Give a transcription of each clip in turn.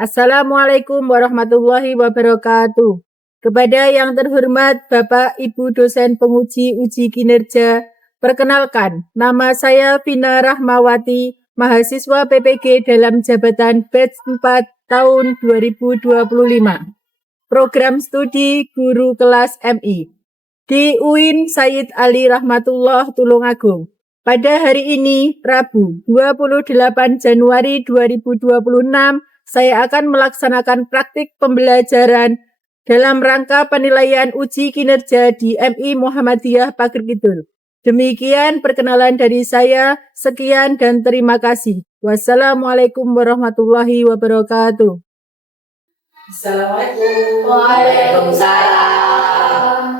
Assalamualaikum warahmatullahi wabarakatuh. Kepada yang terhormat Bapak Ibu dosen penguji uji kinerja, perkenalkan, nama saya Vina Rahmawati, mahasiswa PPG dalam jabatan batch 4 tahun 2025. Program studi guru kelas MI di UIN Sayyid Ali Rahmatullah Tulungagung. Pada hari ini, Rabu 28 Januari 2026, saya akan melaksanakan praktik pembelajaran dalam rangka penilaian uji kinerja di MI Muhammadiyah Pager Kidul. Demikian perkenalan dari saya. Sekian dan terima kasih. Wassalamualaikum warahmatullahi wabarakatuh. Assalamualaikum. Waalaikumsalam.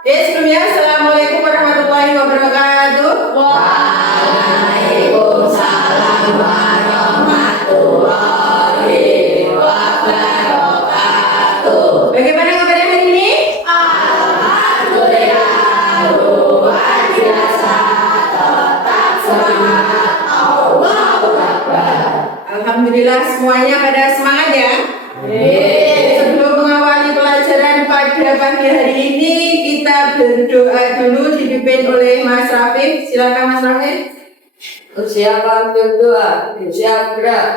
Sebelumnya, Assalamualaikum warahmatullahi wabarakatuh. Waalaikumsalam warahmatullahi wabarakatuh. Bagaimana kabarnya hari ini? Alhamdulillah, luar biasa, tetap semangat, Allahu Akbar. Alhamdulillah semuanya pada semangat ya. Sebelum mengawali pelajaran pada pagi hari ini, kita berdoa dulu dipimpin oleh Mas Rafiq. Silakan Mas Rafiq. Siapa berdoa? Siap gerak.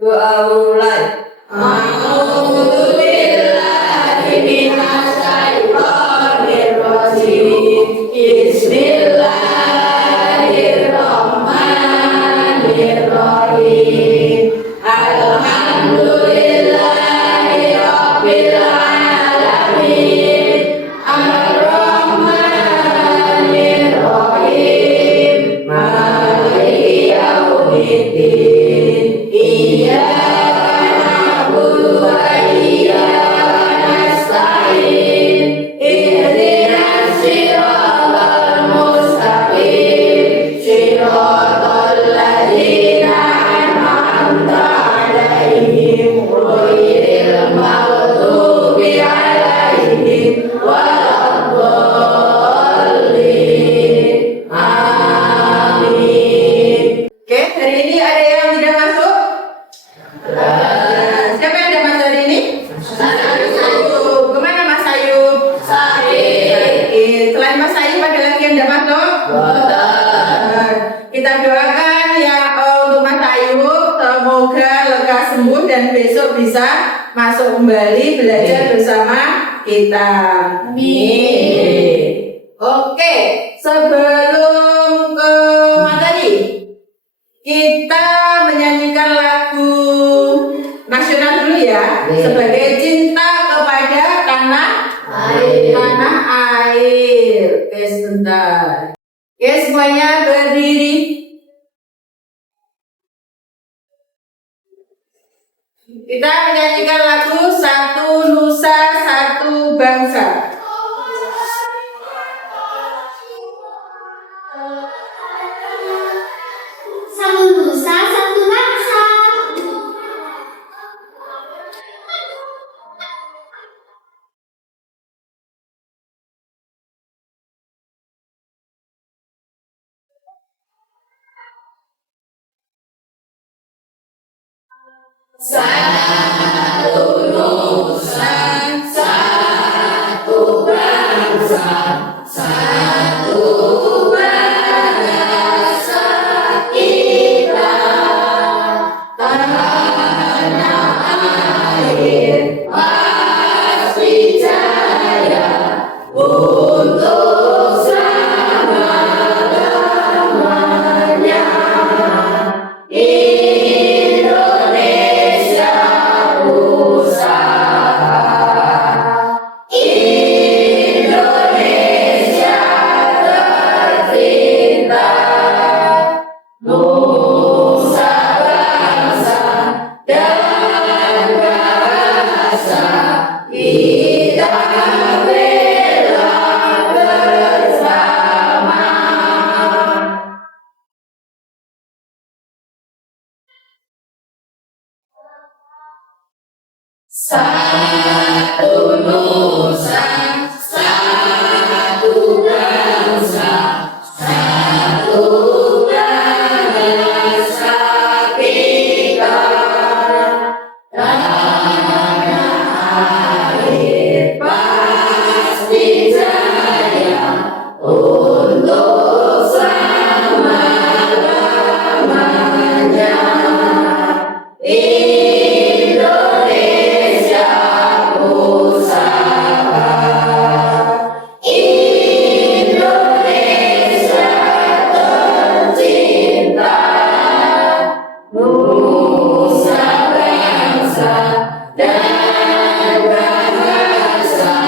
Doa mulai. A'udzubillahi minasyaitonir rajim. Bismillahirrahmanirrahim. Alhamdulillahirabbil alamin. Ar-Rahmanir-Rahim. Maliki yaumiddin. Iyyaka na'budu wa iyyaka nasta'in. Ihdinas siratal mustaqim. Siratal ladzina an'amta 'alaihim ghairil maghdubi 'alaihim waladdallin. Amin. Oke, hari ini ada yang tidak masuk? Siapa yang tidak masuk hari ini? Sayub. Kemana Mas Sayub? Selain Mas Sayub ada lagi yang tidak masuk? Kita doakan ya untuk Mas Sayub, semoga lekas sembuh dan besok bisa masuk kembali belajar bersama kita. Amin. Oke, sebelum ke materi, kita menyanyikan lagu nasional dulu ya, sebagai cinta kepada tanah air. Oke, sebentar. Oke, semuanya berdiri. Kita menyanyikan lagu Satu Nusa Satu Bangsa. Satu nusa, satu bangsa. Satu nusa, satu bangsa, satu bahasa kita. Tanah air pasti jaya untuk selama-lamanya. Indonesia usaha, Indonesia tercinta. Satu nusa, satu bangsa, satu bangsa kita. Tanah air pasti jaya untuk selama-lamanya. Indonesia pusaka, Indonesia tercinta, nusa bangsa dan bahasa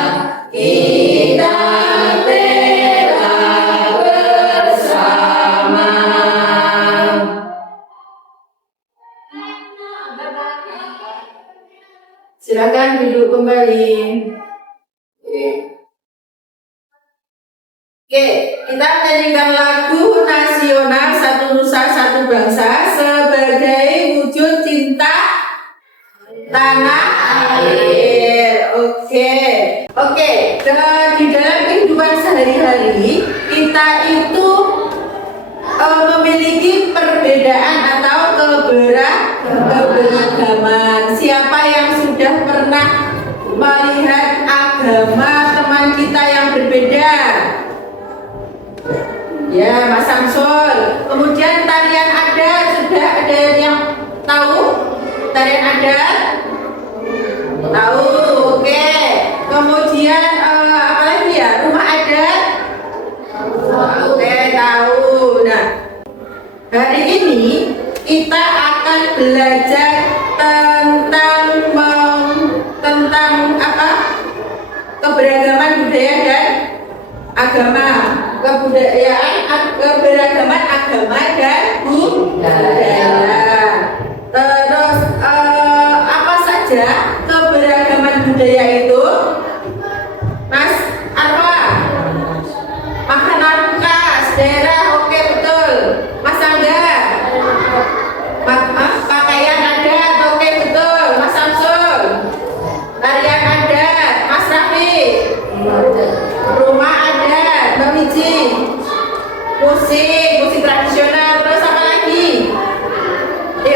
kita bela bersama. Silakan duduk kembali. Oke, kita menyanyikan lagu nasional Satu Nusa Satu Bangsa sebagai wujud cinta tanah air. Oke. Di dalam kehidupan sehari-hari kita itu memiliki perbedaan atau keberagaman. Siapa yang sudah pernah melihat agama teman kita yang berbeda? Ya, Mas Samsul. Kemudian tarian adat, sudah ada yang tahu? Tarian adat? Tahu, oke. Kemudian apa lagi ya? Rumah adat? Oke, tahu. Nah, hari ini kita akan belajar tentang apa? Keberagaman budaya dan agama. Keberagaman agama dan budaya. Terus apa saja keberagaman budaya itu? Mas, apa? Makanan khas daerah, oke betul. Mas Angga, pakaian adat, oke betul. Mas Samsul, tarian adat. Mas Rafi, rumah adat. Mbak Wiji, musik tradisional. Terus apa lagi?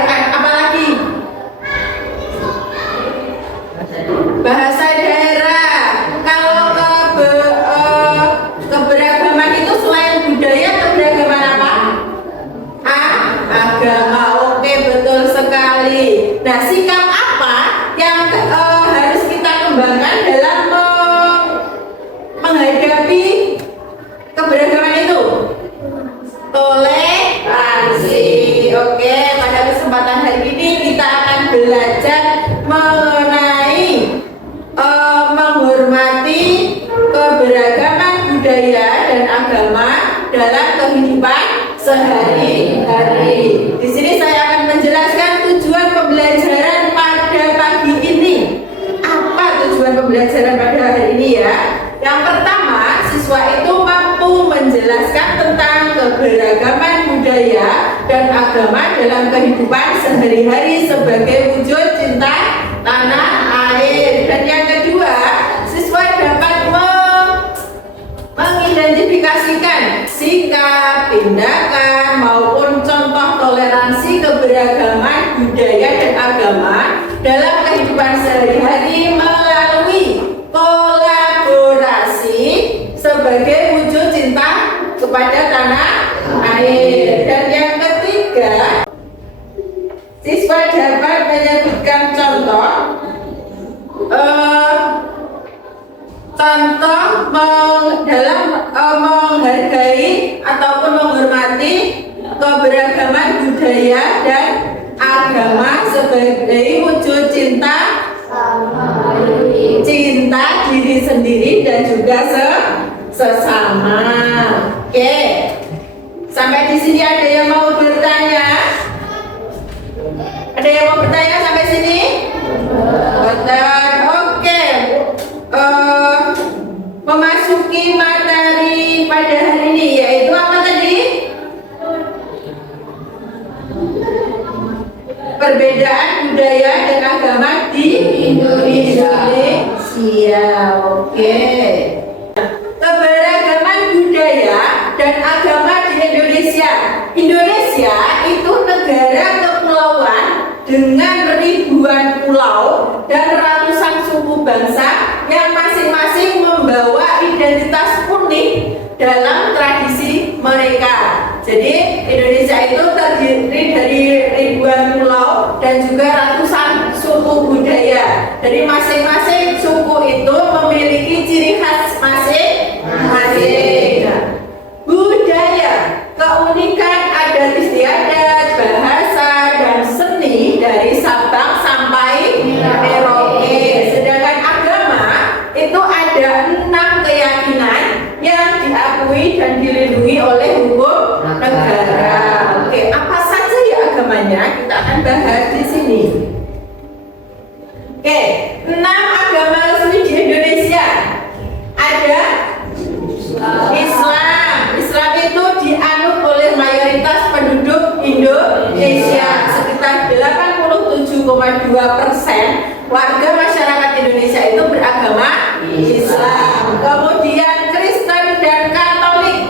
Apa lagi? Bahasa daerah. Kalau keberagaman itu selain budaya, keberagaman apa? Agama. Oke, betul sekali. Nah, sikap apa yang harus kita kembangkan dalam menghadapi keberagaman itu? Toleransi. Oke, pada kesempatan hari ini kita akan belajar mengenai menghormati keberagaman budaya dan agama dalam kehidupan sehari-hari. Di sini saya akan menjelaskan tujuan pembelajaran pada pagi ini. Apa tujuan pembelajaran pada hari ini ya? Yang pertama, siswa itu mampu menjelaskan tentang keberagaman budaya dan agama dalam kehidupan sehari-hari sebagai wujud cinta tanah air. Dan yang kedua, siswa dapat mengidentifikasikan sikap, tindakan maupun contoh toleransi keberagaman budaya dan agama dalam kehidupan sehari-hari melalui kolaborasi sebagai wujud cinta kepada tanah air. Dan yang ketiga, siswa dapat menyebutkan contoh dalam menghargai ataupun menghormati keberagaman budaya dan agama sebagai wujud cinta diri sendiri dan juga sesama. Oke, sampai di sini ada yang mau bertanya? Ada yang mau bertanya sampai sini? Betul. Oke. Memasuki materi pada hari ini, yaitu apa tadi? Perbedaan budaya dan agama di Indonesia. Asia. Oke. Keberagaman budaya dan agama di Indonesia. Indonesia itu negara kepulauan dengan ribuan pulau dan ratusan suku bangsa yang masing-masing membawa identitas unik dalam tradisi mereka. Jadi Indonesia itu terdiri dari ribuan pulau dan juga ratusan suku budaya. Jadi masing-masing suku itu memiliki ciri khas masing-masing. Budaya, keunikan adat istiadat, bahasa, dan seni dari Sabang sampai Merauke. Sedangkan agama itu ada 6 keyakinan yang diakui dan dilindungi oleh hukum negara. Oke, apa saja ya agamanya? Kita akan bahas di sini. Oke, 6 agama resmi di Indonesia. Ada Islam. Islam itu dianut oleh mayoritas penduduk Indonesia. Sekitar 87,2% warga masyarakat Indonesia itu beragama Islam. Kemudian Kristen dan Katolik.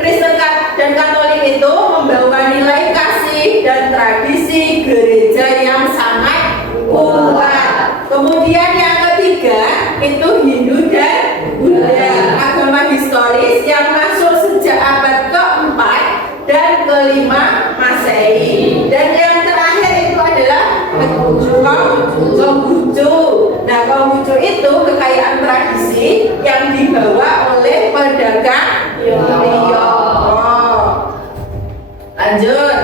Kristen dan Katolik itu membawa nilai kasih dan tradisi gereja yang sangat kuat. Kemudian yang ketiga itu Hindu dan Buddha, agama historis yang masuk sejak abad keempat dan kelima Masehi. Dan yang terakhir itu adalah Konghucu. Nah, Konghucu itu kekayaan tradisi yang dibawa oleh pedagang Tiongkok. Lanjut.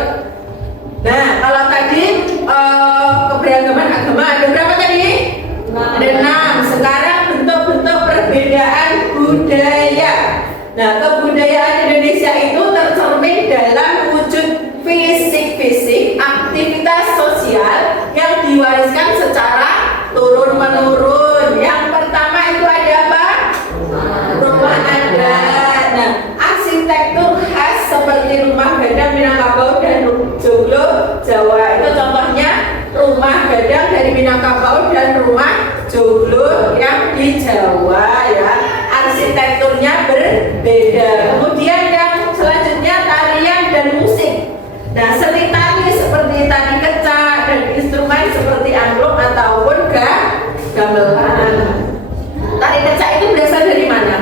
Nah, kalau tadi keberagaman agama ada berapa tadi? Ada 6. Sekarang bentuk-bentuk perbedaan budaya. Nah, kebudayaan Indonesia itu tercermin dalam wujud fisik-fisik, aktivitas sosial yang diwariskan secara turun-menurun. Yang pertama itu ada apa? Rumah adat. Nah, arsitektur khas seperti rumah gadang Minangkabau dan joglo Jawa. Itu contohnya rumah gadang dari Minangkabau dan rumah joglo yang di Jawa ya. Arsitekturnya berbeda. Kemudian yang selanjutnya tarian dan musik. Nah, seni tari seperti tari kecak dan instrumen seperti angklung ataupun gamelan. Tari kecak itu berasal dari mana?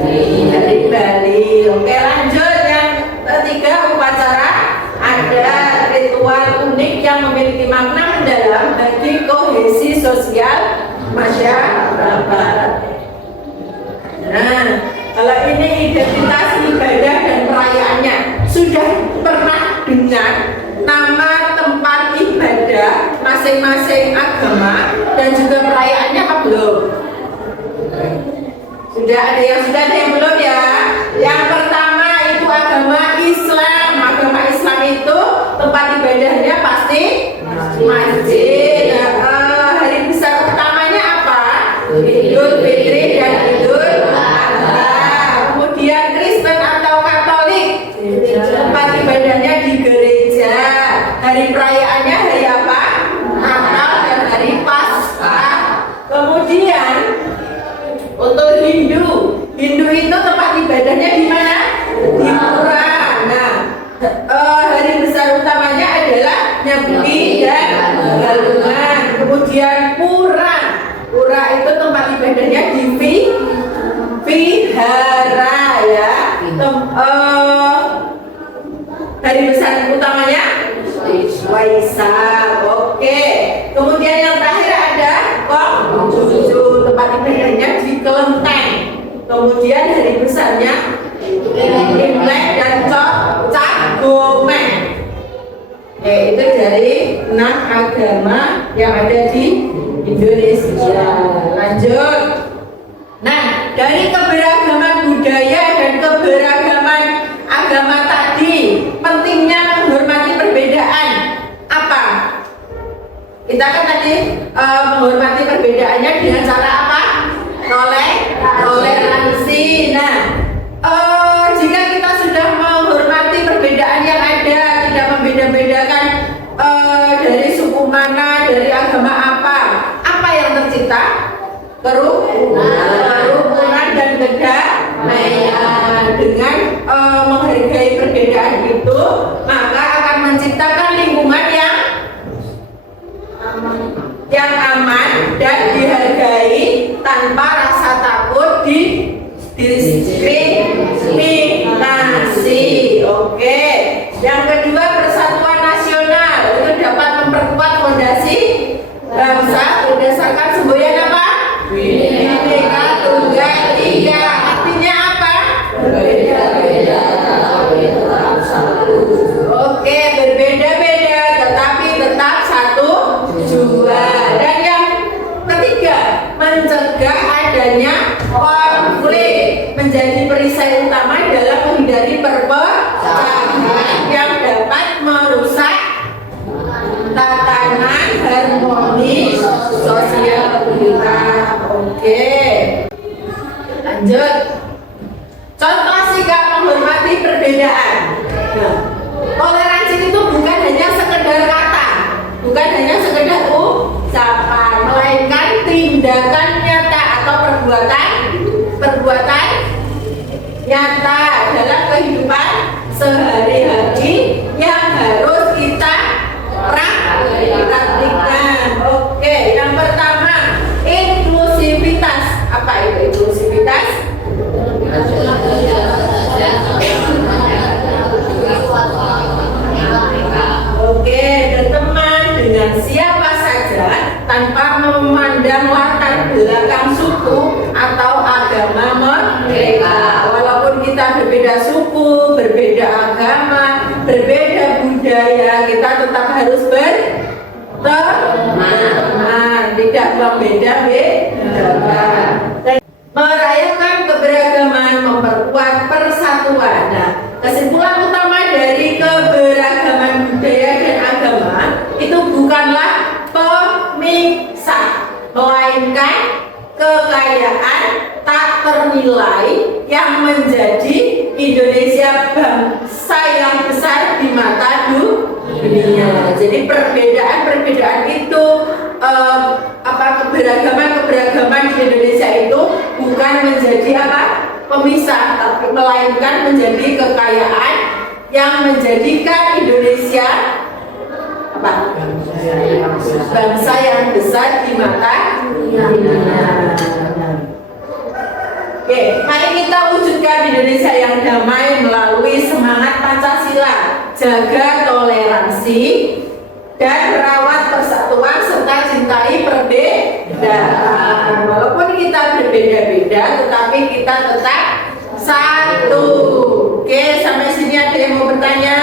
Dari Bali. Oke, lanjut. Yang ketiga, upacara adat, ritual unik yang memiliki makna mendalam bagi kohesi sosial masyarakat. Nah, kalau ini identitas ibadah dan perayaannya, sudah pernah dengar nama tempat ibadah masing-masing agama dan juga perayaannya apa belum? Sudah ada yang belum ya? Yang pertama itu agama Islam. Agama Islam itu tempat ibadahnya pasti masjid. Hari besar utamanya apa? Idul Fitri dan Idul Adha. Kemudian Kristen atau Katolik, tempat ibadahnya di gereja. Hari perayaannya hari apa? Natal dan hari Paskah. Kemudian untuk Hindu itu tempat ibadahnya di mana? Di pura. Nah, hari besar utamanya adalah Nyepi dan Galungan. Kemudian pura itu tempat ibadahnya di Vihara ya. Hari besar utamanya Waisak. Oke. Kemudian yang terakhir ada Konghucu, tempat ibadahnya di Kelenteng. Kemudian hari besarnya Imlek dan Cap Gomeh. Itu dari 6 agama yang ada di Indonesia. Lanjut. Nah, dari keberagaman budaya dan keberagaman agama tadi, pentingnya menghormati perbedaan. Apa? Kita kan tadi menghormati perbedaannya dengan cara apa? Toleransi. Nah, jika kita sudah menghormati perbedaan yang ada, tidak membeda-bedakan dari suku mana, dari agama apa yang tercipta? kerukunan dan kedamaian. Dengan menghargai perbedaan itu, maka akan menciptakan lingkungan yang aman dan dihargai tanpa rasa takut diskriminasi. Oke. Yang kedua, persatuan nasional itu dapat memperkuat fondasi bangsa berdasarkan semboyan apa? Bhinneka Tunggal Ika. Artinya apa? Berbeda-beda tetapi tetap satu. Oke, berbeda-beda tetapi tetap satu jua. Dan yang ketiga, mencegah adanya konflik menjadi perisai utama dalam menghindari perpecahan yang dapat merusak tatanan harmoni sosial kita. Oke, lanjut. Contoh sikap menghormati perbedaan. Nah, toleransi itu bukan hanya sekedar kata, bukan hanya sekedar ucapan, melainkan tindakan nyata atau perbuatan nyata dalam kehidupan sehari-hari yang harus kita praktikkan. Oke, yang pertama, inklusivitas. Apa itu inklusivitas? Oke, berteman dengan siapa saja tanpa memandang latar belakang suku atau agama mereka. Walaupun kita berbeda suku, berbeda agama, berbeda budaya, kita tetap harus berteman, tidak membeda-bedakan. Merayakan keberagaman memperkuat persatuan. Nah, kesimpulan utama dari keberagaman budaya dan agama itu bukanlah pemisah, melainkan kekayaan tak ternilai yang menjadi Indonesia bangsa yang besar di mata dunia. Jadi perbedaan itu keberagaman di Indonesia itu bukan menjadi pemisah, tapi melainkan menjadi kekayaan yang menjadikan Indonesia bangsa yang besar di mata dunia. Oke, mari kita wujudkan Indonesia yang damai melalui semangat Pancasila, jaga toleransi dan merawat persatuan serta cintai perbedaan. Walaupun kita berbeda-beda, tetapi kita tetap satu. Oke, sampai sini ada yang mau bertanya?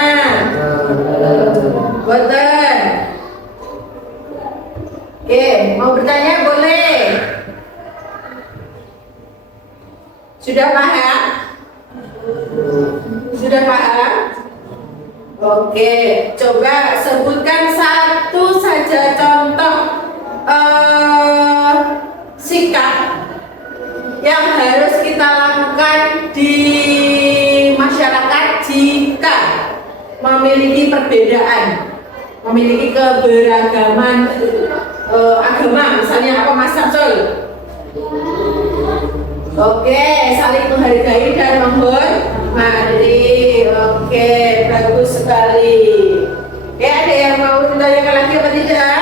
Boten. Oke, mau bertanya boleh. Sudah paham? Sudah paham? Oke, coba sebutkan satu saja contoh sikap yang harus kita lakukan di masyarakat jika memiliki perbedaan, memiliki keberagaman agama, misalnya apa Mas Samsul? Oke, saling menghargai dan menghormati. Oke, bagus sekali. Oke, ada yang mau ditanyakan lagi apa tidak?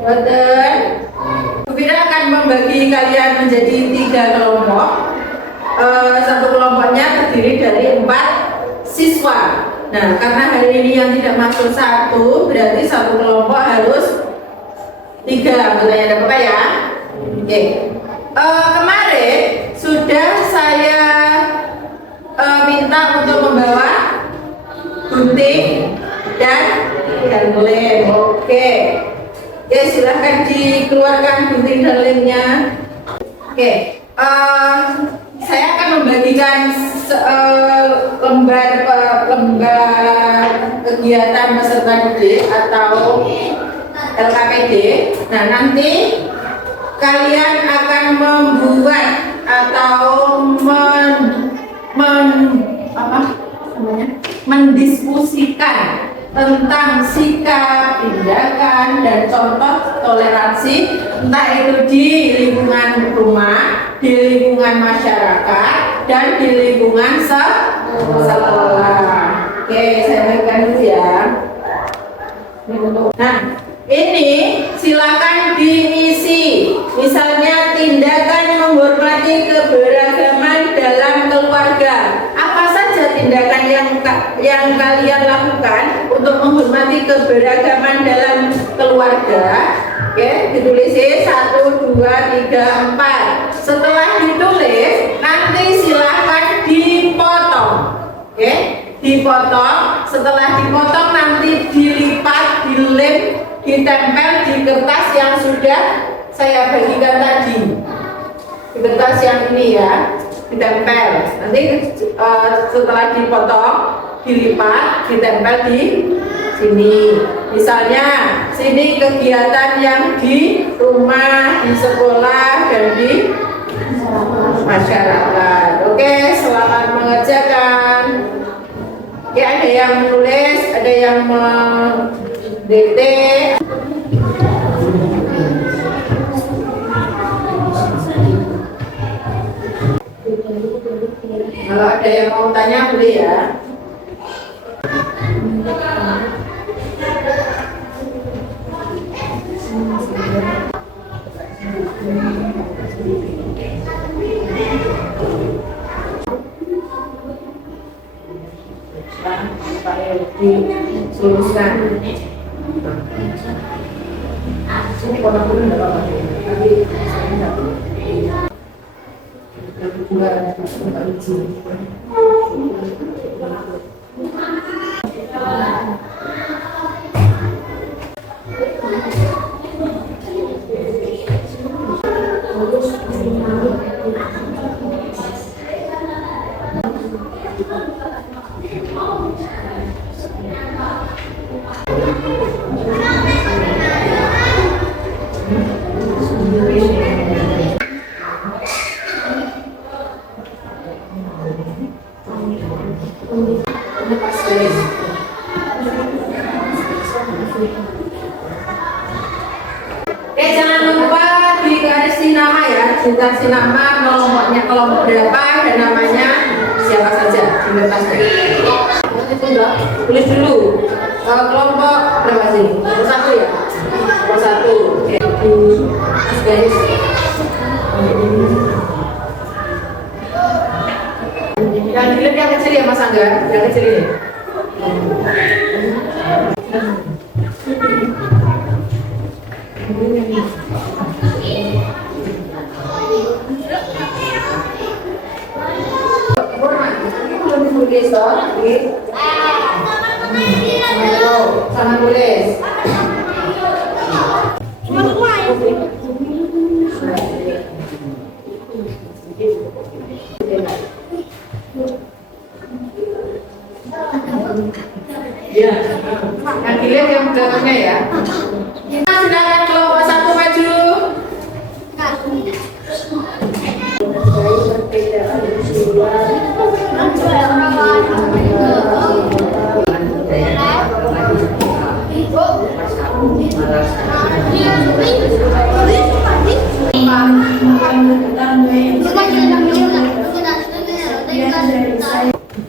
Betul. Bu Fira akan membagi kalian menjadi 3 kelompok. Satu kelompoknya terdiri dari 4 siswa. Nah, karena hari ini yang tidak masuk 1, berarti satu kelompok harus 3. Bertanya ada apa ya? Oke. Kemarin sudah saya minta untuk membawa gunting dan lem. Oke. Ya, silahkan dikeluarkan gunting dan lemnya. Oke. Saya akan membagikan lembar kegiatan peserta didik atau LKPD. Nah, nanti kalian akan membuat atau mendiskusikan tentang sikap, tindakan, dan contoh toleransi, entah itu di lingkungan rumah, di lingkungan masyarakat, dan di lingkungan sekolah. Oke, saya bagikan dulu ya. Nah, ini silakan diisi. Misalnya tindakan menghormati keberagaman dalam keluarga. Apa saja tindakan yang kalian lakukan untuk menghormati keberagaman dalam keluarga? Oke, ditulis 1, 2, 3, 4. Setelah ditulis, nanti silahkan dipotong. Oke, dipotong. Setelah dipotong nanti dilipat, dilem, ditempel di kertas yang sudah saya bagikan tadi. Di kertas yang ini ya, ditempel. Nanti setelah dipotong, dilipat, ditempel di sini. Misalnya, sini kegiatan yang di rumah, di sekolah, dan di masyarakat. Oke, selamat mengerjakan. Ya, ada yang menulis, ada yang mendikte. Kalau ada yang mau tanya boleh ya. Diluluskan. Ini kotak dulu enggak apa-apa. Tapi saya enggak. Jangan lupa dikasih nama ya, dikasih nama kelompoknya kelompok berapa dan namanya siapa saja di kertasnya. Tulis dulu kelompok berapa sih? Kelompok 1 ya? Kelompok 1. Oke, guys. Yang dilihat yang kecil ya Mas Angga, yang kecil ini. Sama tulis. Ya, yang dilihat yang belakangnya ya. Kita silakan kelompok 1 maju.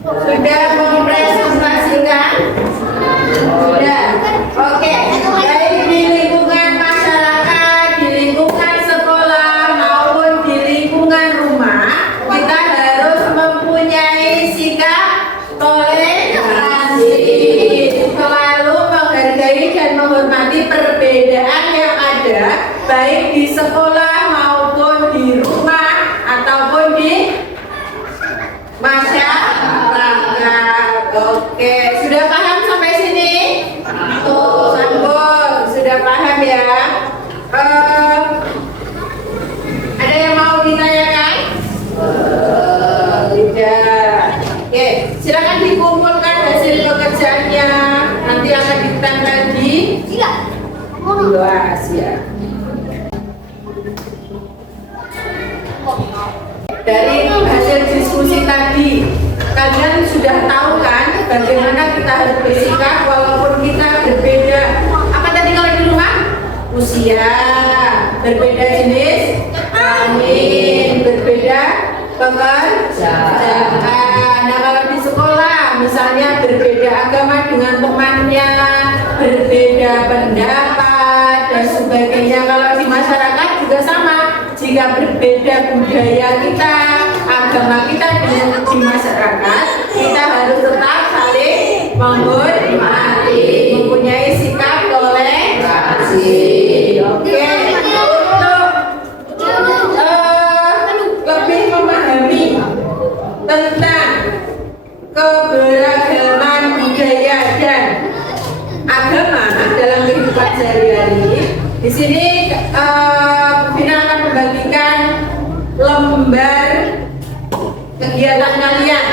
Sudah mempresentasikan? Sudah. Oke. Baik di lingkungan masyarakat, di lingkungan sekolah maupun di lingkungan rumah, kita harus mempunyai sikap toleransi, selalu menghargai dan menghormati perbedaan yang ada, baik di sekolah maupun di rumah ataupun di masyarakat. Oke, sudah paham sampai sini? Sambung, sudah paham ya? Ada yang mau ditanyakan? Tidak. Oke, silakan dikumpulkan hasil pekerjaannya. Nanti akan ditempel di luas ya. Dari hasil diskusi tadi, kalian sudah tahu kan bagaimana kita harus bersikap walaupun berbeda. Apa tadi kalau di rumah? Usia, berbeda jenis kelamin, berbeda pekerjaan. Nah kalau di sekolah misalnya berbeda agama dengan temannya, berbeda pendapat dan sebagainya. Kalau di masyarakat juga sama, jika berbeda budaya kita, agama kita di masyarakat, kita harus tetap saling menghormati, mempunyai sikap toleransi. Oke, untuk lebih memahami tentang keberagaman budaya dan agama dalam kehidupan sehari-hari, di sini Bina akan membagikan lembar kegiatan kalian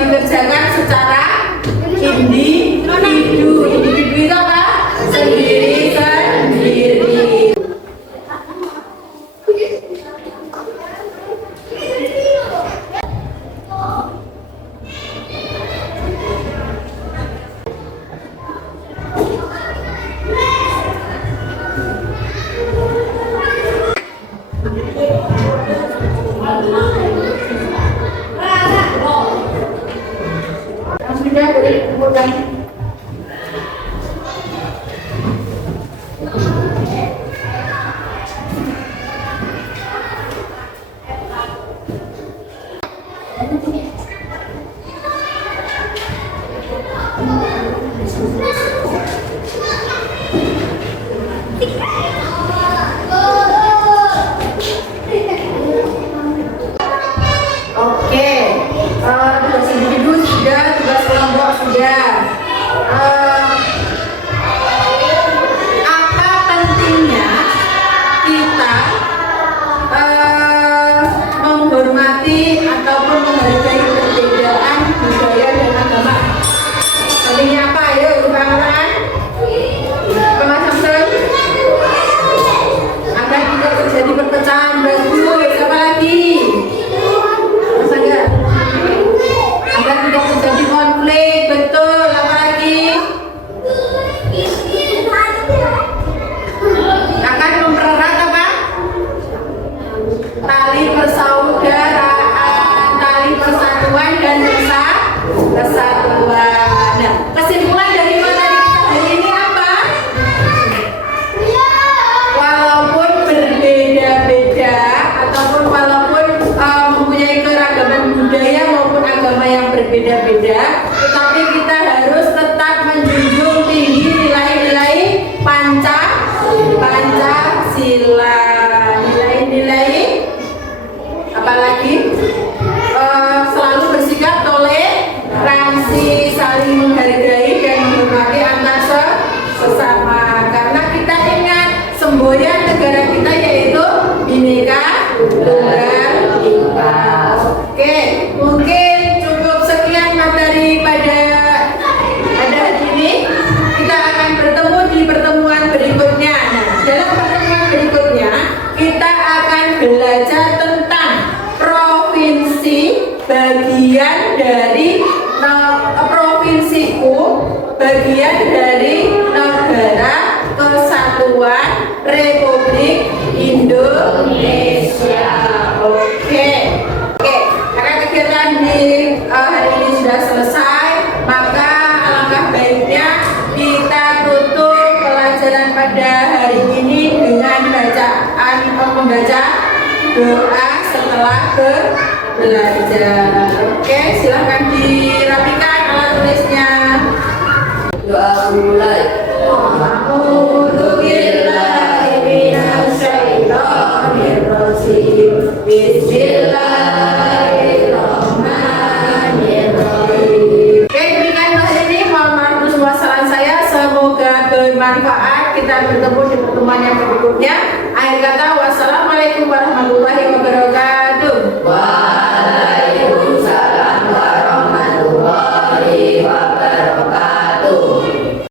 dikerjakan secara individu. Individu itu apa? Sendiri-sendiri. Sudah boleh dikumpulkan. Oke, tugas individu sudah, tugas kelompok sudah. Apa pentingnya kita menghormati ataupun menghargai perbedaan budaya dan agama? Pentingnya apa? Ayo, ulang-ulang. Pemahaman agar tidak terjadi perpecahan. Bagus. Apa lagi? Agar tidak terjadi konflik, betul. Apa lagi? Akan mempererat apa? Tali persaudaraan, tali persatuan dan kesatuan. Nah, kesimpulan dari materi kita hari ini apa? Walaupun berbeda-beda ataupun walaupun mempunyai keragaman budaya maupun agama yang berbeda-beda, tetapi kita harus tetap menjunjung tinggi nilai-nilai Pancasila. Nilai-nilai apalagi selalu bersikap toleransi, saling menghargai dan menghormati antar sesama. Karena kita ingat semboyan negara kita yaitu Bhinneka Tunggal Ika. Oke, mungkin cukup sekian materi pada hari ini. Kita akan bertemu di pertemuan berikutnya. Nah, dalam pertemuan berikutnya kita akan belajar tentang provinsi, bagian dari provinsiku, bagian dari Negara Kesatuan Republik Indonesia. Oke, karena kegiatan di hari ini sudah selesai, maka alangkah baiknya kita tutup pelajaran pada hari ini dengan membaca doa setelah belajar. Oke, silahkan dirapikan alat tulisnya. Doa mulai. Bismillahirrahmanirrahim. Oke, demikian hari ini. Mohon maaf atas kesalahan saya. Semoga bermanfaat. Kita bertemu di pertemuan yang berikutnya. Akhir kata, wassalamualaikum warahmatullahi wabarakatuh.